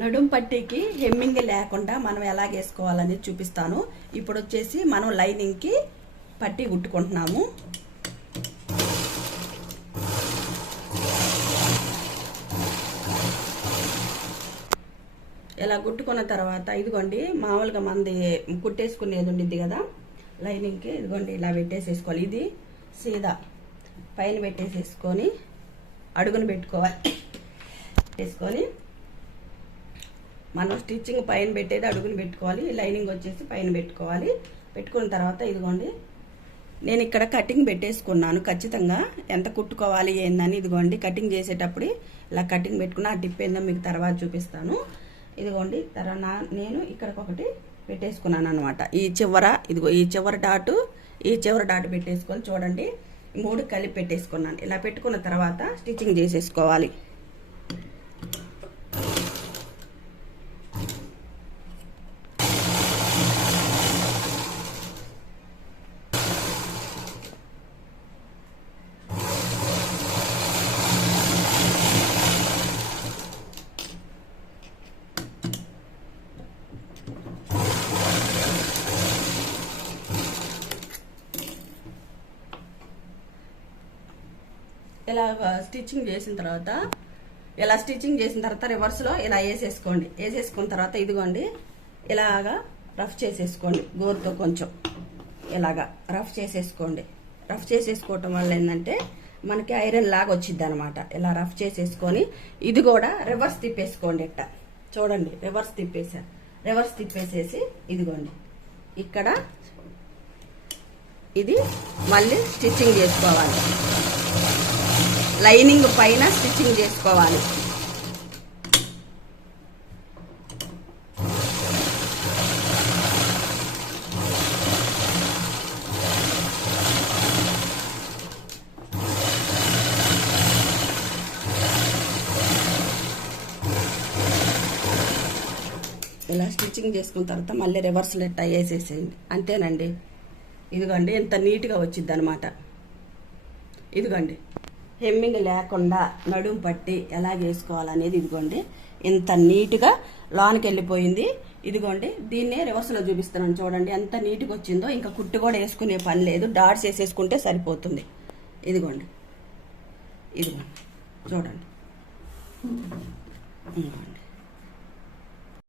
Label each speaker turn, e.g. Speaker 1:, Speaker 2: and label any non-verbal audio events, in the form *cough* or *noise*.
Speaker 1: నడుం పట్టీకి హెమ్మింగ్ లేకుండా మనం ఎలా వేసుకోవాలనేది చూపిస్తాను. ఇప్పుడు వచ్చేసి మనం లైనింగ్కి పట్టీ కుట్టుకుంటున్నాము. ఇలా కుట్టుకున్న తర్వాత ఇదిగోండి మామూలుగా మంది కుట్టేసుకునేది ఉండిద్ది కదా లైనింగ్కి ఇదిగోండి ఇలా పెట్టేసేసుకోవాలి. ఇది సీదా పైన పెట్టేసేసుకొని అడుగును పెట్టుకోవాలి. *coughs* వేసుకొని మనం స్టిచ్చింగ్ పైన పెట్టేది అడుగుని పెట్టుకోవాలి లైనింగ్ వచ్చేసి పైన పెట్టుకోవాలి. పెట్టుకున్న తర్వాత ఇదిగోండి నేను ఇక్కడ కటింగ్ పెట్టేసుకున్నాను ఖచ్చితంగా. ఎంత కుట్టుకోవాలి ఏందని ఇదిగోండి కటింగ్ చేసేటప్పుడు ఇలా కటింగ్ పెట్టుకున్న ఆ టిప్ ఏందో మీకు తర్వాత చూపిస్తాను. ఇదిగోండి తర్వాత నేను ఇక్కడికి ఒకటి పెట్టేసుకున్నాను అనమాట ఈ చివర ఇదిగో ఈ చివరి డాటు ఈ చివరి డాటు పెట్టేసుకొని చూడండి మూడు కలిపి పెట్టేసుకున్నాను. ఇలా పెట్టుకున్న తర్వాత స్టిచ్చింగ్ చేసేసుకోవాలి. ఇలా స్టిచ్చింగ్ చేసిన తర్వాత ఇలా స్టిచ్చింగ్ చేసిన తర్వాత రివర్స్లో ఇలా వేసేసుకోండి. వేసేసుకున్న తర్వాత ఇదిగోండి ఇలాగా రఫ్ చేసేసుకోండి. గోరుతో కొంచెం ఇలాగా రఫ్ చేసేసుకోండి. రఫ్ చేసేసుకోవటం వల్ల ఏంటంటే మనకి ఐరన్ లాగా వచ్చింది అనమాట ఇలా రఫ్ చేసేసుకొని ఇది కూడా రివర్స్ తిప్పేసుకోండి ఇట్ట. చూడండి రివర్స్ తిప్పేసా రివర్స్ తిప్పేసేసి ఇదిగోండి ఇక్కడ ఇది మళ్ళీ స్టిచ్చింగ్ చేసుకోవాలి. లైనింగ్ పైన స్టిచ్చింగ్ చేసుకోవాలి. ఇలా స్టిచ్చింగ్ చేసుకున్న తర్వాత మళ్ళీ రివర్స్ లెట్ వేసేసేయండి. అంతేనండి. ఇదిగోండి ఎంత నీట్గా వచ్చింది అనమాట ఇదిగోండి. హెమ్మింగ్ లేకుండా నడుం పట్టి ఎలా వేసుకోవాలనేది ఇదిగోండి. ఇంత నీట్గా లోనికి వెళ్ళిపోయింది. ఇదిగోండి దీన్నే రివర్స్లో చూపిస్తున్నాను చూడండి. ఎంత నీట్గా వచ్చిందో ఇంకా కుట్టు కూడా వేసుకునే పని లేదు. డాట్స్ వేసేసుకుంటే సరిపోతుంది. ఇదిగోండి. ఇదిగోండి. చూడండి. ఇదిగోండి.